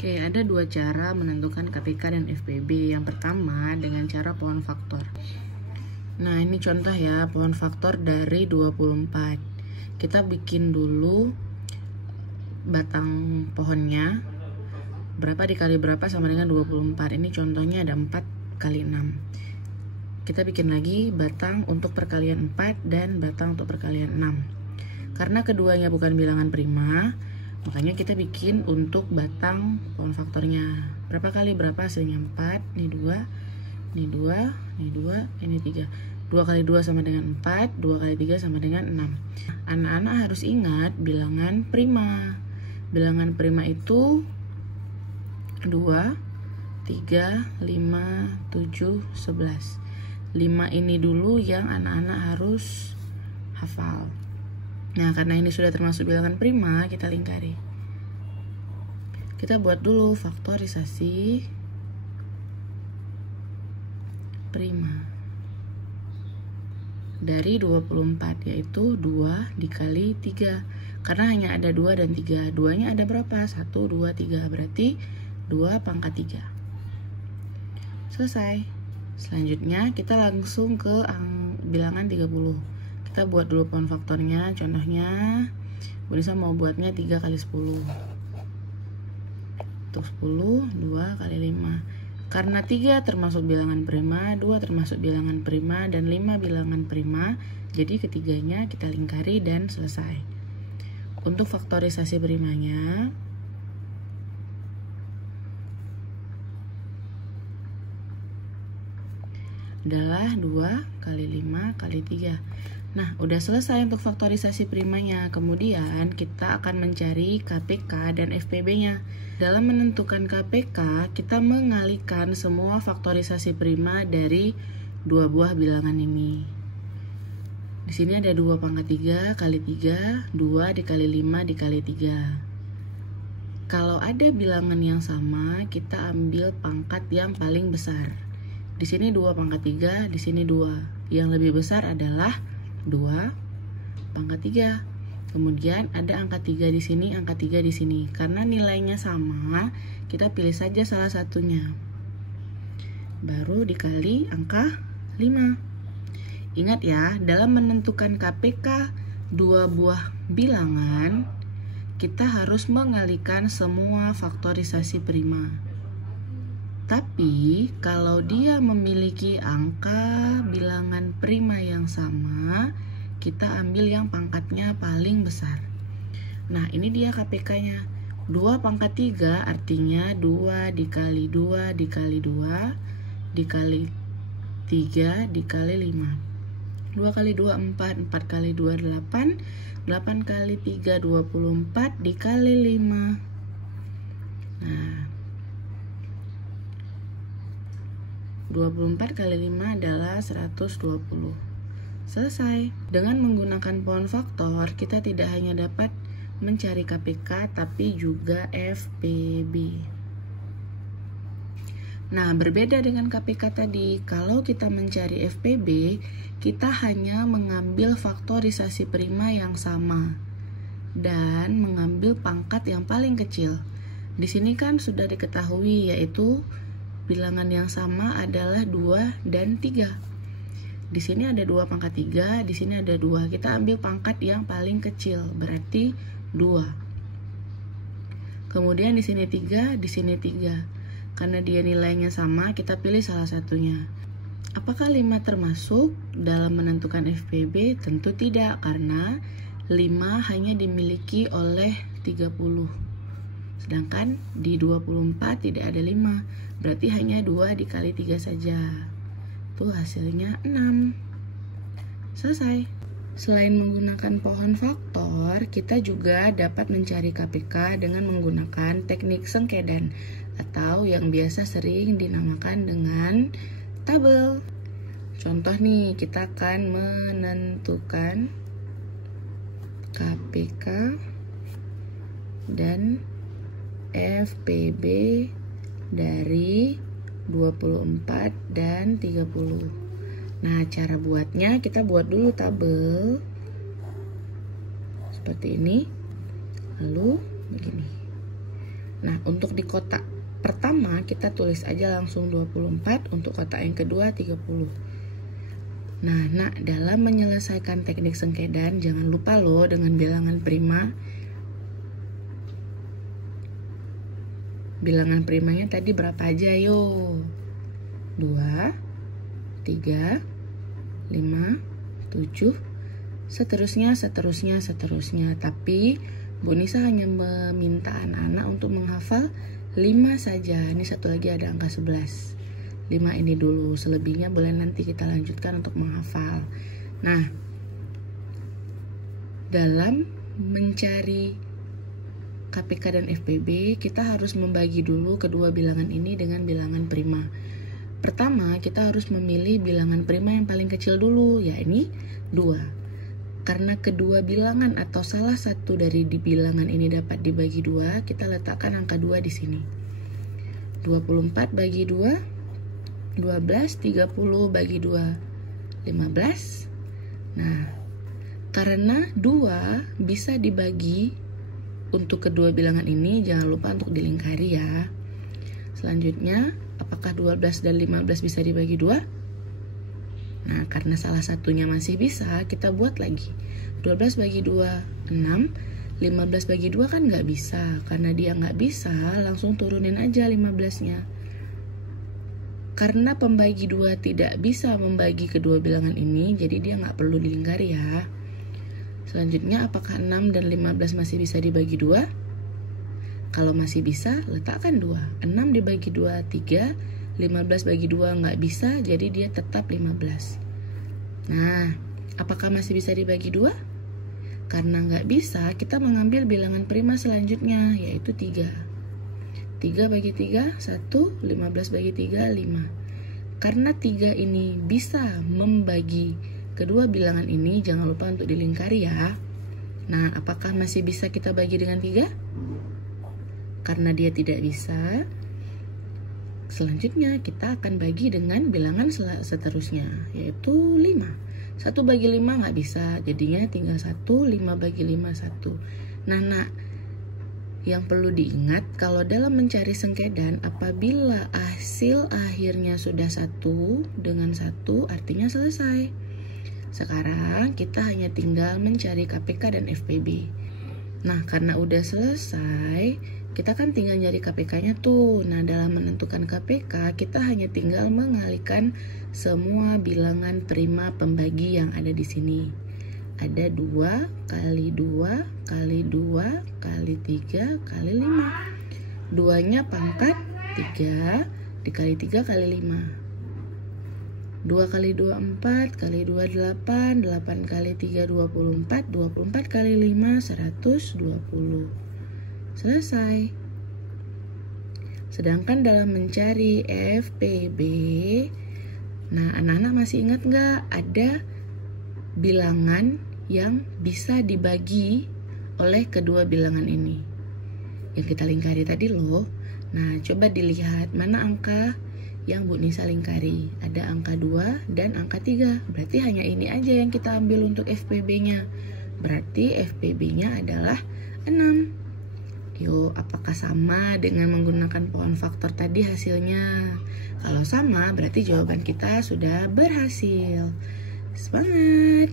Oke, ada dua cara menentukan KPK dan FPB. Yang pertama dengan cara pohon faktor. Nah, ini contoh ya, pohon faktor dari 24. Kita bikin dulu batang pohonnya. Berapa dikali berapa sama dengan 24. Ini contohnya ada 4 kali 6. Kita bikin lagi batang untuk perkalian 4 dan batang untuk perkalian 6. Karena keduanya bukan bilangan prima, makanya kita bikin untuk batang pohon faktornya. Berapa kali berapa hasilnya? 4, ini 2, ini 2, ini 2, ini 3. 2 kali 2 sama dengan 4, 2 kali 3 sama dengan 6. Anak-anak harus ingat bilangan prima. Bilangan prima itu 2, 3, 5, 7, 11. 5 ini dulu yang anak-anak harus hafal. Nah, karena ini sudah termasuk bilangan prima, kita lingkari. Kita buat dulu faktorisasi prima dari 24, yaitu 2 dikali 3. Karena hanya ada 2 dan 3. 2-nya ada berapa? 1, 2, 3. Berarti 2 pangkat 3. Selesai. Selanjutnya kita langsung ke bilangan 30. Kita buat dulu pohon faktornya. Contohnya Bu Nisa mau buatnya 3 kali 10. Untuk 10, 2 kali 5. Karena 3 termasuk bilangan prima, 2 termasuk bilangan prima, dan 5 bilangan prima, jadi ketiganya kita lingkari dan selesai. Untuk faktorisasi primanya, adalah 2 kali 5 kali 3. Nah, udah selesai untuk faktorisasi primanya. Kemudian kita akan mencari KPK dan FPB-nya. Dalam menentukan KPK, kita mengalihkan semua faktorisasi prima dari dua buah bilangan ini. Di sini ada 2 pangkat 3 kali 3, 2 dikali 5 dikali 3. Kalau ada bilangan yang sama, kita ambil pangkat yang paling besar. Di sini 2 pangkat 3, di sini 2. Yang lebih besar adalah 2 pangkat 3. Kemudian ada angka 3 di sini, angka 3 di sini. Karena nilainya sama, kita pilih saja salah satunya. Baru dikali angka 5. Ingat ya, dalam menentukan KPK dua buah bilangan, kita harus mengalihkan semua faktorisasi prima. Tapi kalau dia memiliki angka bilangan prima yang sama, kita ambil yang pangkatnya paling besar. Nah, ini dia KPK-nya. 2 pangkat 3 artinya 2 dikali 2 dikali 2 dikali 3 dikali 5. 2 kali 2 4, 4 kali 2 8, 8 kali 3 24 dikali 5. Nah, 24 kali 5 adalah 120. Selesai. Dengan menggunakan pohon faktor, kita tidak hanya dapat mencari KPK, tapi juga FPB. Nah, berbeda dengan KPK tadi, kalau kita mencari FPB, kita hanya mengambil faktorisasi prima yang sama dan mengambil pangkat yang paling kecil. Di sini kan sudah diketahui, yaitu bilangan yang sama adalah 2 dan 3. Di sini ada 2 pangkat 3, di sini ada 2. Kita ambil pangkat yang paling kecil, berarti 2. Kemudian di sini 3, di sini 3. Karena dia nilainya sama, kita pilih salah satunya. Apakah 5 termasuk dalam menentukan FPB? Tentu tidak, karena 5 hanya dimiliki oleh 30. Sedangkan di 24 tidak ada 5, berarti hanya 2 dikali 3 saja. Tuh hasilnya 6. Selesai. Selain menggunakan pohon faktor, kita juga dapat mencari KPK dengan menggunakan teknik sengkedan atau yang biasa sering dinamakan dengan tabel. Contoh nih, kita akan menentukan KPK dan FPB dari 24 dan 30. Nah, cara buatnya kita buat dulu tabel seperti ini. Lalu begini. Nah, untuk di kotak pertama kita tulis aja langsung 24, untuk kotak yang kedua 30. Nah, dalam menyelesaikan teknik sengkedan jangan lupa loh dengan bilangan prima. Bilangan primanya tadi berapa aja, yo? 2, 3, 5, 7, seterusnya. Tapi Bu Nisa hanya meminta anak-anak untuk menghafal 5 saja. Ini satu lagi ada angka 11. 5 ini dulu, selebihnya boleh nanti kita lanjutkan untuk menghafal. Nah, dalam mencari KPK dan FPB, kita harus membagi dulu kedua bilangan ini dengan bilangan prima. Pertama, kita harus memilih bilangan prima yang paling kecil dulu, yakni 2. Karena kedua bilangan atau salah satu dari di bilangan ini dapat dibagi 2, kita letakkan angka 2 di sini. 24 bagi 2, 12, 30 bagi 2, 15. Nah, karena 2 bisa dibagi untuk kedua bilangan ini, jangan lupa untuk dilingkari ya. Selanjutnya, apakah 12 dan 15 bisa dibagi 2? Nah, karena salah satunya masih bisa, kita buat lagi. 12 bagi 2, 6. 15 bagi 2 kan nggak bisa. Karena dia nggak bisa, langsung turunin aja 15-nya. Karena pembagi 2 tidak bisa membagi kedua bilangan ini, jadi dia nggak perlu dilingkari ya. Selanjutnya, apakah 6 dan 15 masih bisa dibagi 2? Kalau masih bisa, letakkan 2. 6 dibagi 2, 3. 15 bagi 2 nggak bisa, jadi dia tetap 15. Nah, apakah masih bisa dibagi 2? Karena nggak bisa, kita mengambil bilangan prima selanjutnya, yaitu 3. 3 bagi 3, 1. 15 bagi 3, 5. Karena 3 ini bisa membagi kedua bilangan ini, jangan lupa untuk dilingkari ya. Nah, apakah masih bisa kita bagi dengan 3? Karena dia tidak bisa, selanjutnya kita akan bagi dengan bilangan seterusnya, yaitu 5. 1 bagi 5 nggak bisa, jadinya tinggal 1. 5 bagi 5, 1. Nah, yang perlu diingat, kalau dalam mencari sengkedan, apabila hasil akhirnya sudah 1 dengan 1, artinya selesai. Sekarang kita hanya tinggal mencari KPK dan FPB. Nah, karena udah selesai, kita kan tinggal nyari KPK-nya tuh. Nah, dalam menentukan KPK, kita hanya tinggal mengalihkan semua bilangan prima pembagi yang ada di sini. Ada 2 kali 2 kali 2 kali 3 kali 5. 2-nya pangkat 3, dikali 3 kali 5. 2 kali 2, 4, kali 2, 8, 8 kali 3, 24, 24 kali 5, 120. Selesai. Sedangkan dalam mencari FPB, nah anak-anak masih ingat nggak ada bilangan yang bisa dibagi oleh kedua bilangan ini yang kita lingkari tadi loh. Nah, coba dilihat mana angka yang Bu Nisa lingkari. Ada angka 2 dan angka 3. Berarti hanya ini aja yang kita ambil untuk FPB-nya. Berarti FPB-nya adalah 6. Yuk, apakah sama dengan menggunakan pohon faktor tadi hasilnya? Kalau sama, berarti jawaban kita sudah berhasil. Semangat!